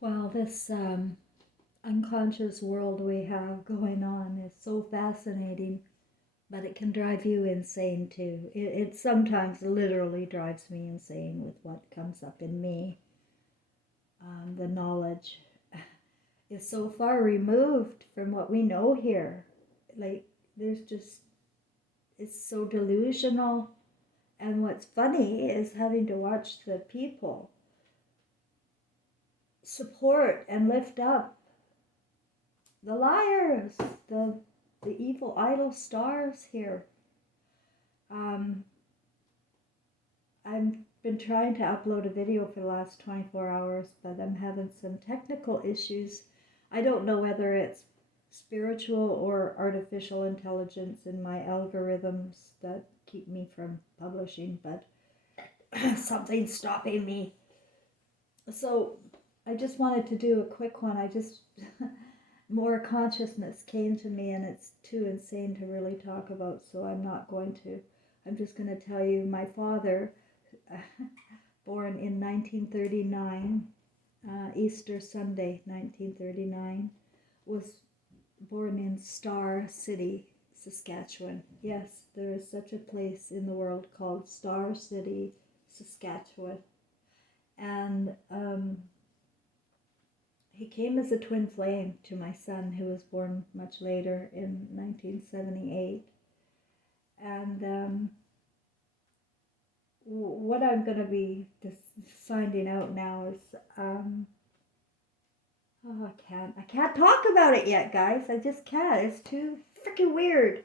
Well, this unconscious world we have going on is so fascinating, but it can drive you insane too. It sometimes literally drives me insane with what comes up in me. The knowledge is so far removed from what we know here. Like, there's just, it's so delusional. And what's funny is having to watch the people support and lift up the liars, the the evil idol stars here. Um, I've been trying to upload a video for the last 24 hours, but I'm having some technical issues. I don't know whether it's spiritual or artificial intelligence in my algorithms that keep me from publishing, but something's stopping me. So I just wanted to do a quick one. I just more consciousness came to me, and it's too insane to really talk about, so I'm not going to. I'm just going to tell you my father, born in 1939, Easter Sunday, 1939, was born in Star City, Saskatchewan. Yes, there is such a place in the world called Star City, Saskatchewan. And he came as a twin flame to my son, who was born much later in 1978. And what I'm going to be finding out now is, oh, I can't talk about it yet, guys. I just can't. It's too freaking weird.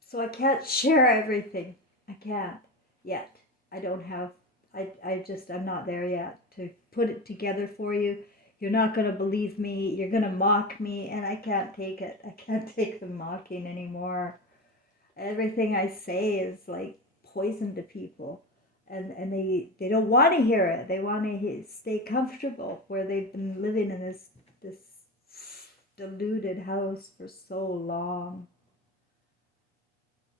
So I can't share everything. I can't yet. I don't have. I'm not there yet to put it together for you. You're not going to believe me. You're going to mock me, and I can't take it. I can't take the mocking anymore. Everything I say is like poison to people, and they don't want to hear it. They want to stay comfortable where they've been living in this deluded house for so long.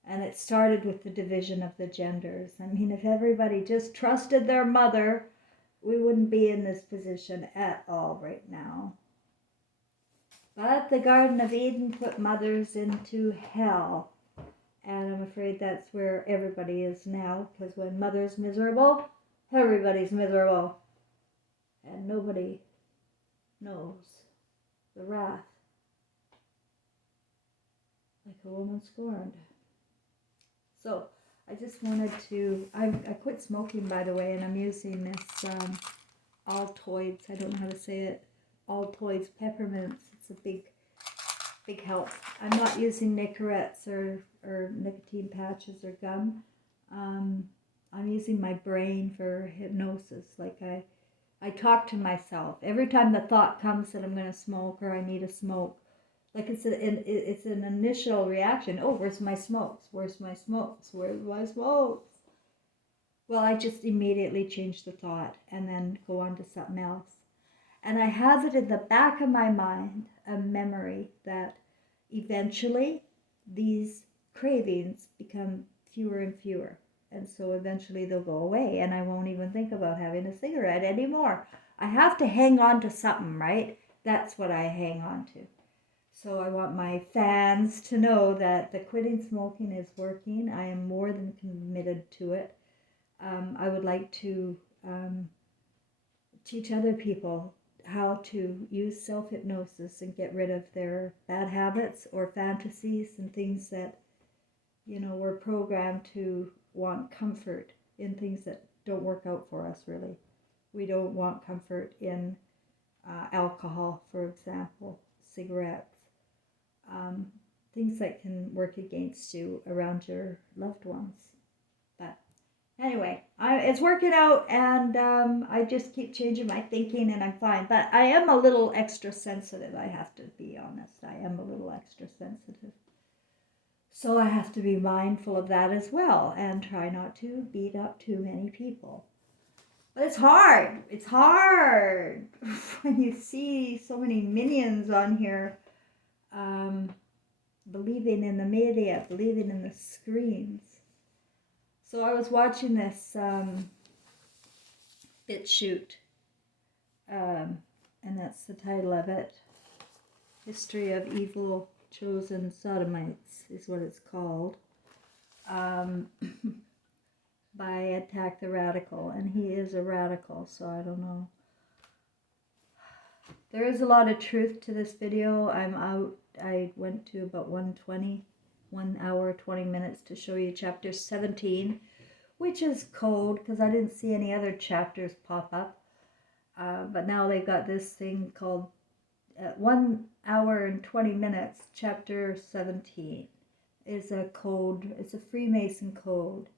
And it started with the division of the genders. I mean, if everybody just trusted their mother, we wouldn't be in this position at all right now. But the Garden of Eden put mothers into hell. And I'm afraid that's where everybody is now, because when mother's miserable, everybody's miserable. And nobody knows the wrath like a woman scorned. So I just wanted to, I quit smoking, by the way, and I'm using this Altoids, I don't know how to say it, Altoids peppermints. It's a big help. I'm not using Nicorettes or nicotine patches or gum. I'm using my brain for hypnosis. Like I talk to myself every time the thought comes that I'm going to smoke or I need a smoke. Like it's an initial reaction. Oh, where's my smokes? Where's my smokes? Where's my smokes? Well, I just immediately change the thought and then go on to something else. And I have it in the back of my mind, a memory that eventually these cravings become fewer and fewer. And so eventually they'll go away, and I won't even think about having a cigarette anymore. I have to hang on to something, right? That's what I hang on to. So I want my fans to know that the quitting smoking is working. I am more than committed to it. I would like to teach other people how to use self hypnosis and get rid of their bad habits or fantasies and things that, we're programmed to want comfort in things that don't work out for us, really. We don't want comfort in alcohol, for example, cigarettes, um, things that can work against you around your loved ones. But anyway, it's working out, and I just keep changing my thinking, and I'm fine. But I am a little extra sensitive. I have to be honest. I am a little extra sensitive. So I have to be mindful of that as well, and try not to beat up too many people. But it's hard. It's hard when you see so many minions on here, um, believing in the media, believing in the screens. So I was watching this BitChute, um, and that's the title of it. History of Evil Chosen Sodomites is what it's called. By Attack the Radical, and he is a radical, so I don't know. There is a lot of truth to this video. I went to about 1:20, 1 hour, 20 minutes to show you chapter 17, which is code because I didn't see any other chapters pop up. But now they've got this thing called 1 hour and 20 minutes, chapter 17 is a code. It's a Freemason code.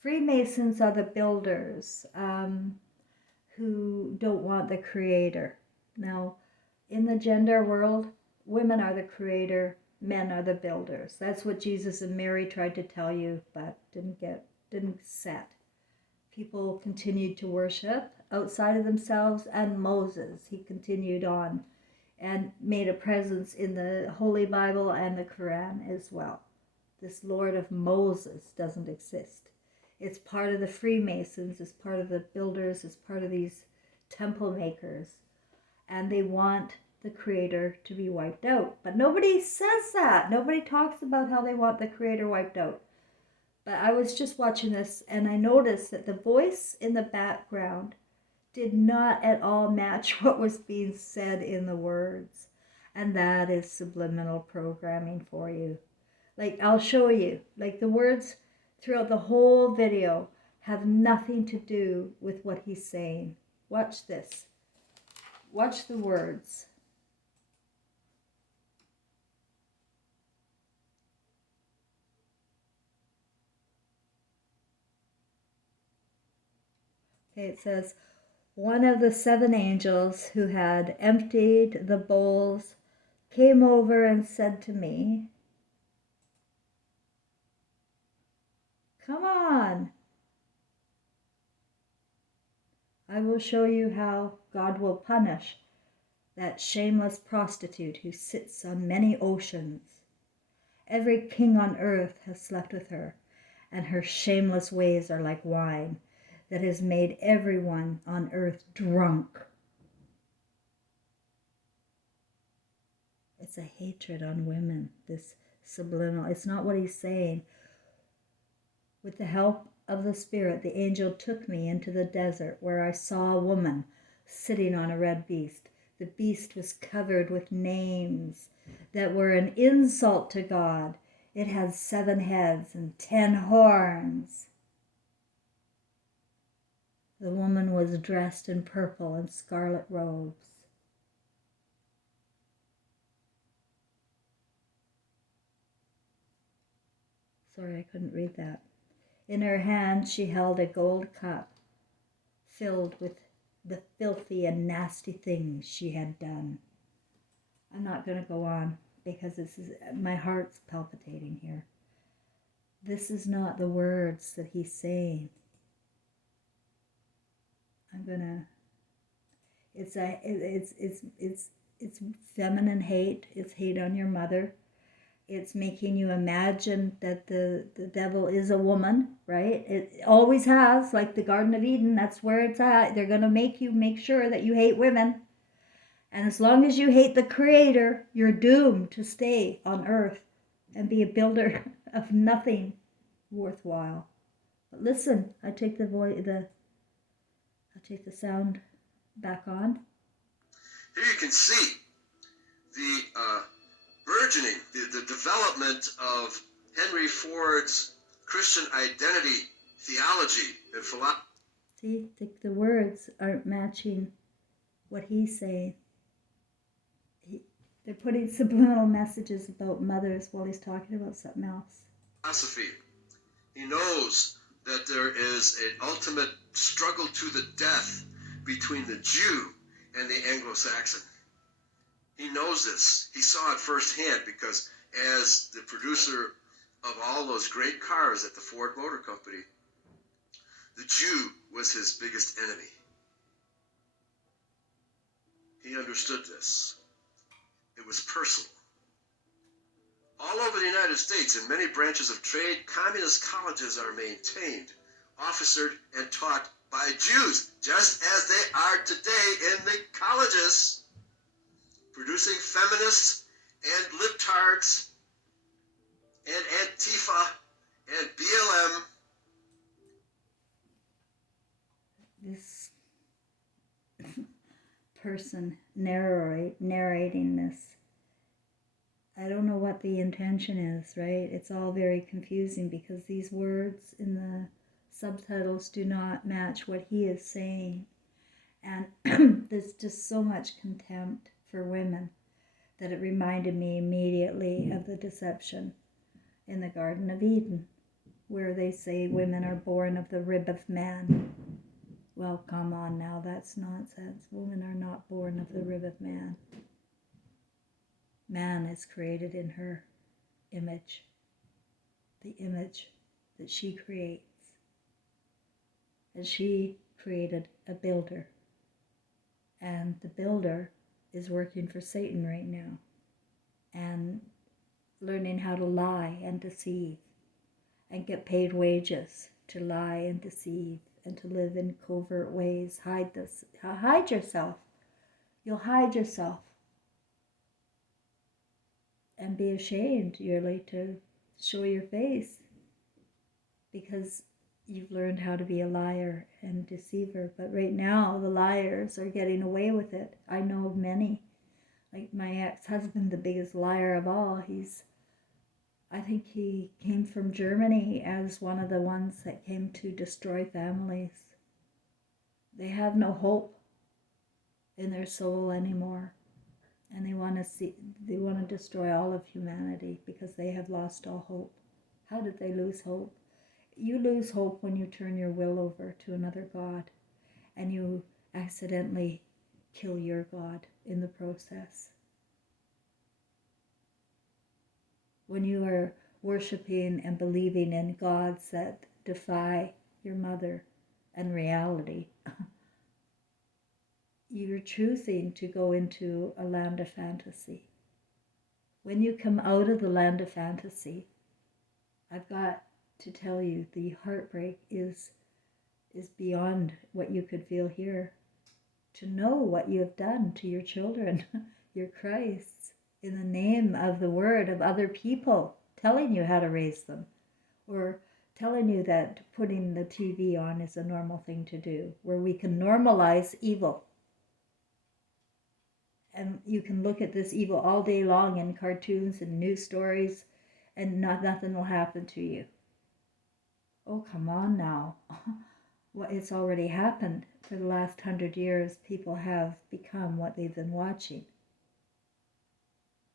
Freemasons are the builders who don't want the creator. Now, in the gender world, women are the creator, men are the builders. That's what Jesus and Mary tried to tell you, but didn't set. People continued to worship outside of themselves, and Moses, he continued on and made a presence in the Holy Bible and the Quran as well. This Lord of Moses doesn't exist. It's part of the Freemasons, it's part of the builders, it's part of these temple makers. And they want the creator to be wiped out. But nobody says that. Nobody talks about how they want the creator wiped out. But I was just watching this and I noticed that the voice in the background did not at all match what was being said in the words. And that is subliminal programming for you. Like, I'll show you. Like, the words throughout the whole video have nothing to do with what he's saying. Watch this. Watch the words. Okay, it says, one of the 7 angels who had emptied the bowls came over and said to me, "Come on. I will show you how God will punish that shameless prostitute who sits on many oceans. Every king on earth has slept with her, and her shameless ways are like wine that has made everyone on earth drunk." It's a hatred on women, this subliminal. It's not what he's saying. With the help of the Spirit, the angel took me into the desert where I saw a woman sitting on a red beast. The beast was covered with names that were an insult to God. It had 7 heads and 10 horns. The woman was dressed in purple and scarlet robes. Sorry, I couldn't read that. In her hand she held a gold cup filled with the filthy and nasty things she had done. I'm not going to go on because my heart's palpitating here. This is not the words that he's saying. It's feminine hate. It's hate on your mother. It's making you imagine that the devil is a woman, right? It always has, like the Garden of Eden, that's where it's at. They're going to make you make sure that you hate women. And as long as you hate the Creator, you're doomed to stay on earth and be a builder of nothing worthwhile. But listen, I take the sound back on. Here you can see the burgeoning, the development of Henry Ford's Christian identity, theology, and philosophy. See, the words aren't matching what he's saying. They're putting subliminal messages about mothers while he's talking about something else. Philosophy. He knows that there is an ultimate struggle to the death between the Jew and the Anglo-Saxon. He knows this. He saw it firsthand because as the producer of all those great cars at the Ford Motor Company, the Jew was his biggest enemy. He understood this. It was personal. All over the United States, in many branches of trade, communist colleges are maintained, officered, and taught by Jews, just as they are today in the colleges. producing feminists and libtards and Antifa and BLM. This person narrating this, I don't know what the intention is, right? It's all very confusing because these words in the subtitles do not match what he is saying. And there's just so much contempt for women that it reminded me immediately of the deception in the Garden of Eden, where they say women are born of the rib of man. Well, come on now, that's nonsense. Women are not born of the rib of man. Man is created in her image, the image that she creates. And she created a builder. And the builder is working for Satan right now and learning how to lie and deceive and get paid wages to lie and deceive and to live in covert ways. Hide yourself. You'll hide yourself and be ashamed yearly to show your face because you've learned how to be a liar and deceiver. But right now the liars are getting away with it. I know of many. Like my ex-husband, the biggest liar of all, I think he came from Germany as one of the ones that came to destroy families. They have no hope in their soul anymore. And they want to destroy all of humanity because they have lost all hope. How did they lose hope? You lose hope when you turn your will over to another God and you accidentally kill your God in the process. When you are worshiping and believing in gods that defy your mother and reality, you're choosing to go into a land of fantasy. When you come out of the land of fantasy, I've got to tell you, the heartbreak is beyond what you could feel here. To know what you have done to your children, your Christs, in the name of the word of other people, telling you how to raise them, or telling you that putting the TV on is a normal thing to do, where we can normalize evil. And you can look at this evil all day long in cartoons and news stories, and nothing will happen to you. Oh, come on now. Well, it's already happened. For the last 100 years, people have become what they've been watching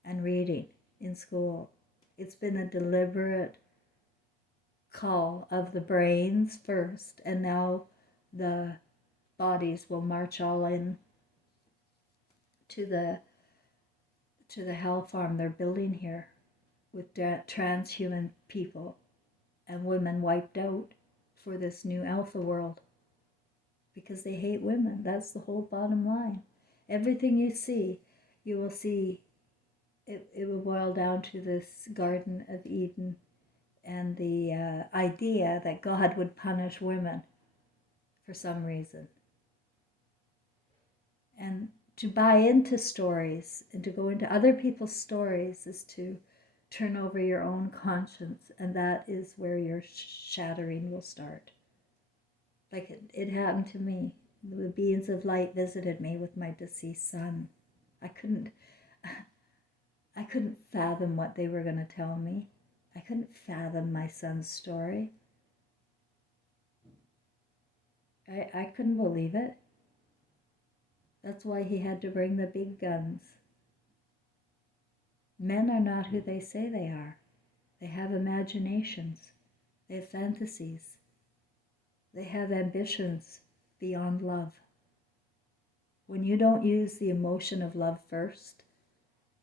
and reading in school. It's been a deliberate call of the brains first, and now the bodies will march all in to the hell farm they're building here with transhuman people and women wiped out for this new alpha world because they hate women. That's the whole bottom line. Everything you see, you will see it will boil down to this Garden of Eden and the idea that God would punish women for some reason. And to buy into stories and to go into other people's stories is to turn over your own conscience, and that is where your shattering will start. Like it happened to me. The beings of light visited me with my deceased son. I couldn't fathom what they were going to tell me. I couldn't fathom my son's story. I couldn't believe it. That's why he had to bring the big guns. Men are not who they say they are. They have imaginations. They have fantasies. They have ambitions beyond love. When you don't use the emotion of love first,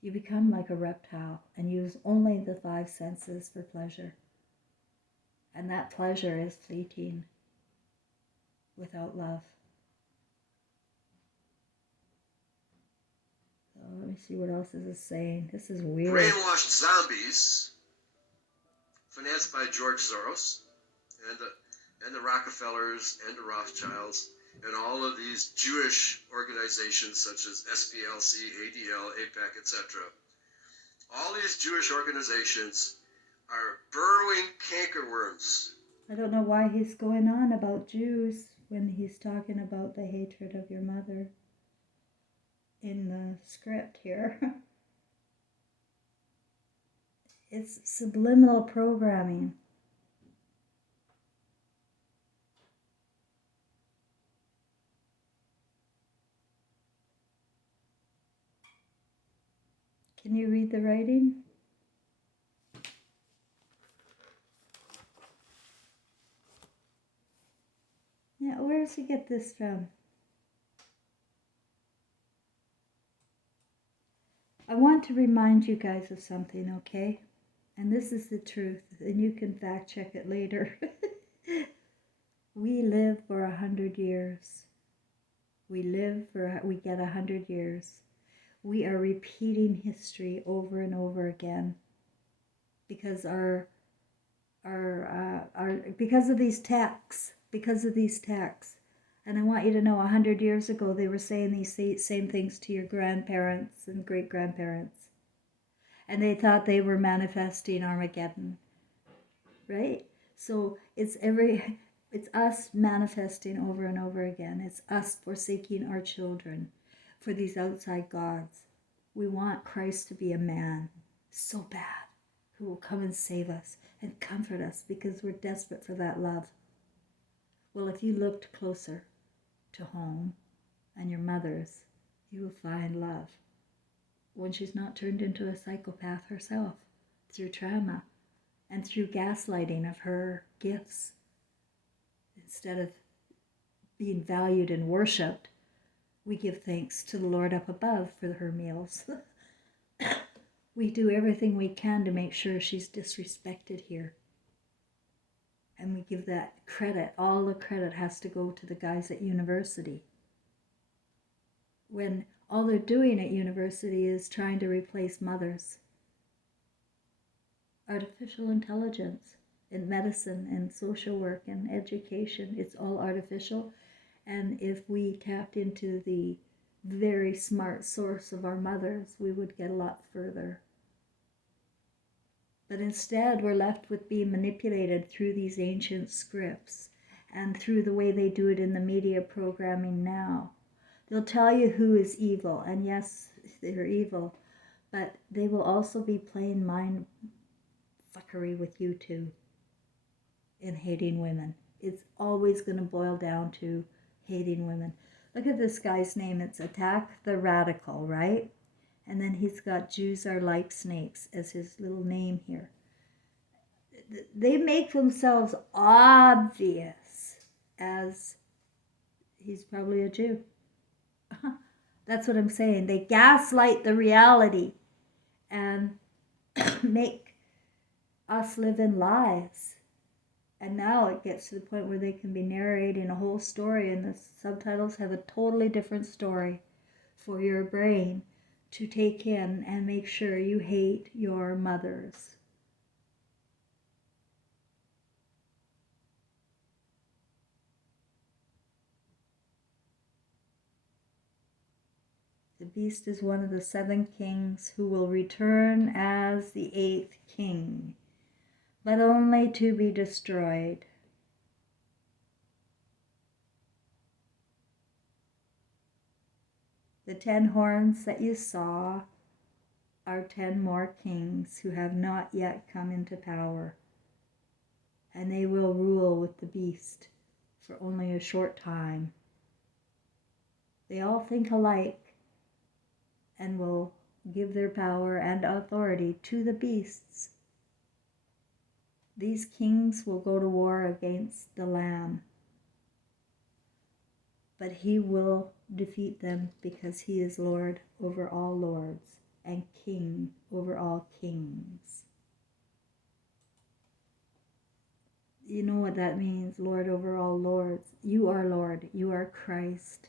you become like a reptile and use only the 5 senses for pleasure. And that pleasure is fleeting without love. So let me see what else this is saying. This is weird. Brainwashed zombies, financed by George Soros and the Rockefellers and the Rothschilds and all of these Jewish organizations such as SPLC, ADL, APAC, etc. All these Jewish organizations are burrowing cankerworms. I don't know why he's going on about Jews when he's talking about the hatred of your mother in the script here. It's subliminal programming. Can you read the writing? Yeah, where does he get this from? I want to remind you guys of something, okay? And this is the truth, and you can fact check it later. We live for 100 years. We get 100 years. We are repeating history over and over again because because of these texts. And I want you to know 100 years ago they were saying these same things to your grandparents and great-grandparents. And they thought they were manifesting Armageddon. Right? So it's us manifesting over and over again. It's us forsaking our children for these outside gods. We want Christ to be a man so bad who will come and save us and comfort us because we're desperate for that love. Well, if you looked closer to home and your mother's, you will find love when she's not turned into a psychopath herself through trauma and through gaslighting of her gifts. Instead of being valued and worshipped, we give thanks to the Lord up above for her meals. We do everything we can to make sure she's disrespected here. And we give that credit. All the credit has to go to the guys at university. When all they're doing at university is trying to replace mothers. Artificial intelligence in medicine and social work and education, it's all artificial. And if we tapped into the very smart source of our mothers, we would get a lot further. But instead, we're left with being manipulated through these ancient scripts and through the way they do it in the media programming now. They'll tell you who is evil, and yes, they're evil, but they will also be playing mind fuckery with you too in hating women. It's always going to boil down to hating women. Look at this guy's name. It's Attack the Radical, right? And then he's got Jews are like snakes as his little name here. They make themselves obvious as he's probably a Jew. That's what I'm saying. They gaslight the reality and make us live in lies. And now it gets to the point where they can be narrating a whole story and the subtitles have a totally different story for your brain to take in and make sure you hate your mothers. The beast is one of the 7 kings who will return as the 8th king, but only to be destroyed. The 10 horns that you saw are 10 more kings who have not yet come into power, and they will rule with the beast for only a short time. They all think alike and will give their power and authority to the beasts. These kings will go to war against the Lamb, but he will defeat them because he is Lord over all lords and King over all kings. You know what that means, Lord over all lords. You are Lord, you are Christ.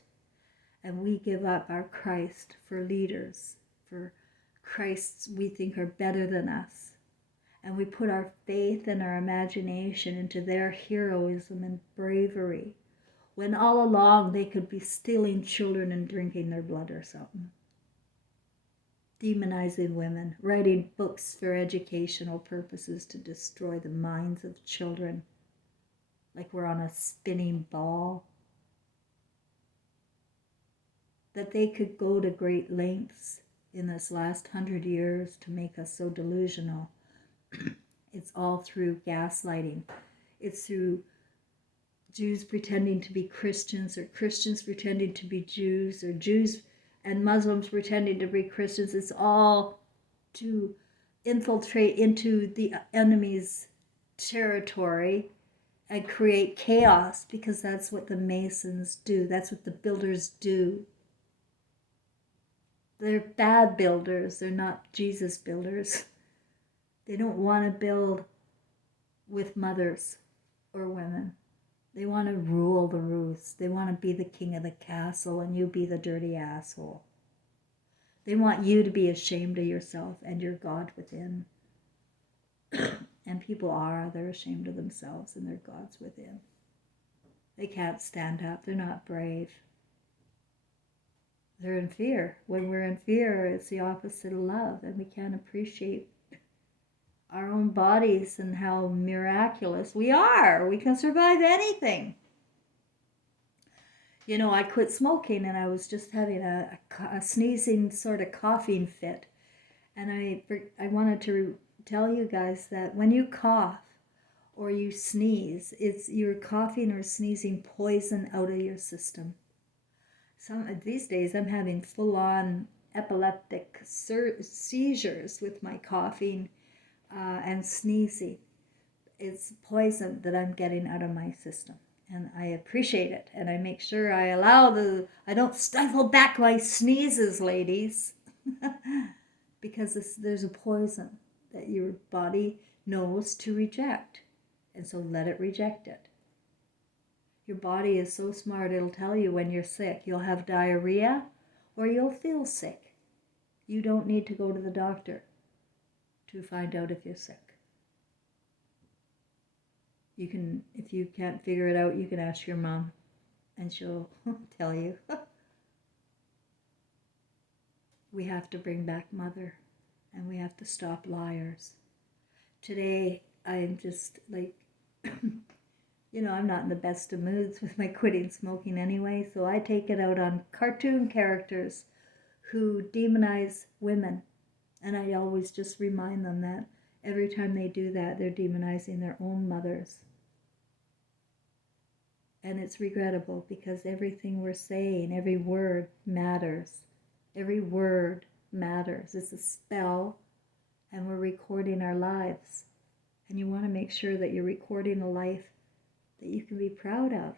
And we give up our Christ for leaders, for Christs we think are better than us. And we put our faith and our imagination into their heroism and bravery, when all along they could be stealing children and drinking their blood or something. Demonizing women, writing books for educational purposes to destroy the minds of children, like we're on a spinning ball. That they could go to great lengths in this last 100 years to make us so delusional. It's all through gaslighting. It's through Jews pretending to be Christians, or Christians pretending to be Jews, or Jews and Muslims pretending to be Christians. It's all to infiltrate into the enemy's territory and create chaos, because that's what the Masons do. That's what the builders do. They're bad builders. They're not Jesus builders. They don't want to build with mothers or women. They want to rule the roost. They want to be the king of the castle and you be the dirty asshole. They want you to be ashamed of yourself and your God within. And people are. They're ashamed of themselves and their gods within. They can't stand up. They're not brave. They're in fear. When we're in fear, it's the opposite of love, and we can't appreciate our own bodies and how miraculous we are. We can survive anything. You know, I quit smoking, and I was just having a sneezing sort of coughing fit. And I wanted to tell you guys that when you cough or you sneeze, you're coughing or sneezing poison out of your system. These days I'm having full-on epileptic seizures with my coughing and sneezing. It's poison that I'm getting out of my system, and I appreciate it, and I make sure I don't stifle back my sneezes, ladies, because there's a poison that your body knows to reject, and so let it reject it. Your body is so smart, it'll tell you when you're sick. You'll have diarrhea or you'll feel sick. You don't need to go to the doctor to find out if you're sick. You can, if you can't figure it out, you can ask your mom and she'll tell you. We have to bring back Mother, and we have to stop liars. Today, I'm just like... You know, I'm not in the best of moods with my quitting smoking anyway, so I take it out on cartoon characters who demonize women. And I always just remind them that every time they do that, they're demonizing their own mothers. And it's regrettable, because everything we're saying, every word matters. Every word matters. It's a spell, and we're recording our lives. And you want to make sure that you're recording a life that you can be proud of,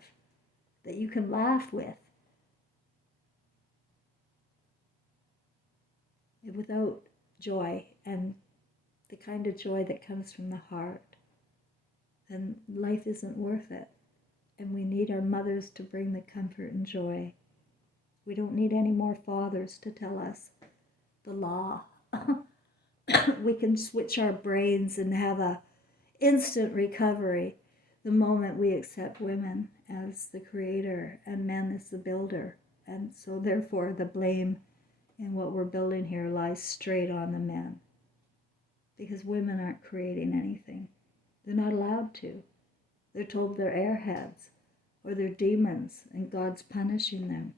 that you can laugh with, without joy, and the kind of joy that comes from the heart, then life isn't worth it. And we need our mothers to bring the comfort and joy. We don't need any more fathers to tell us the law. We can switch our brains and have a instant recovery the moment we accept women as the creator and men as the builder. And so therefore the blame in what we're building here lies straight on the men, because women aren't creating anything. They're not allowed to. They're told they're airheads or they're demons, and God's punishing them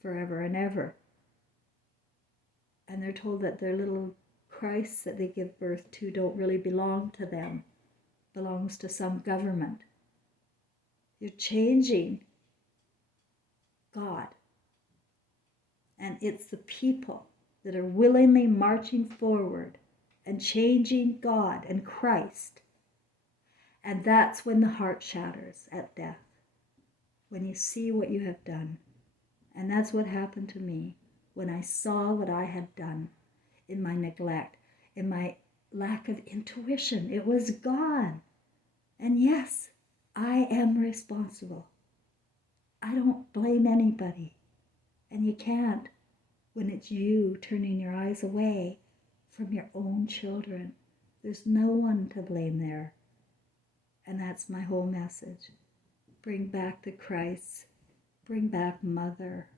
forever and ever. And they're told that their little Christs that they give birth to don't really belong to them, belongs to some government. You're changing God. And it's the people that are willingly marching forward and changing God and Christ. And that's when the heart shatters at death, when you see what you have done. And that's what happened to me when I saw what I had done in my neglect, in my lack of intuition. It was gone. And yes, I am responsible. I don't blame anybody. And you can't when it's you turning your eyes away from your own children. There's no one to blame there. And that's my whole message. Bring back the Christ. Bring back Mother.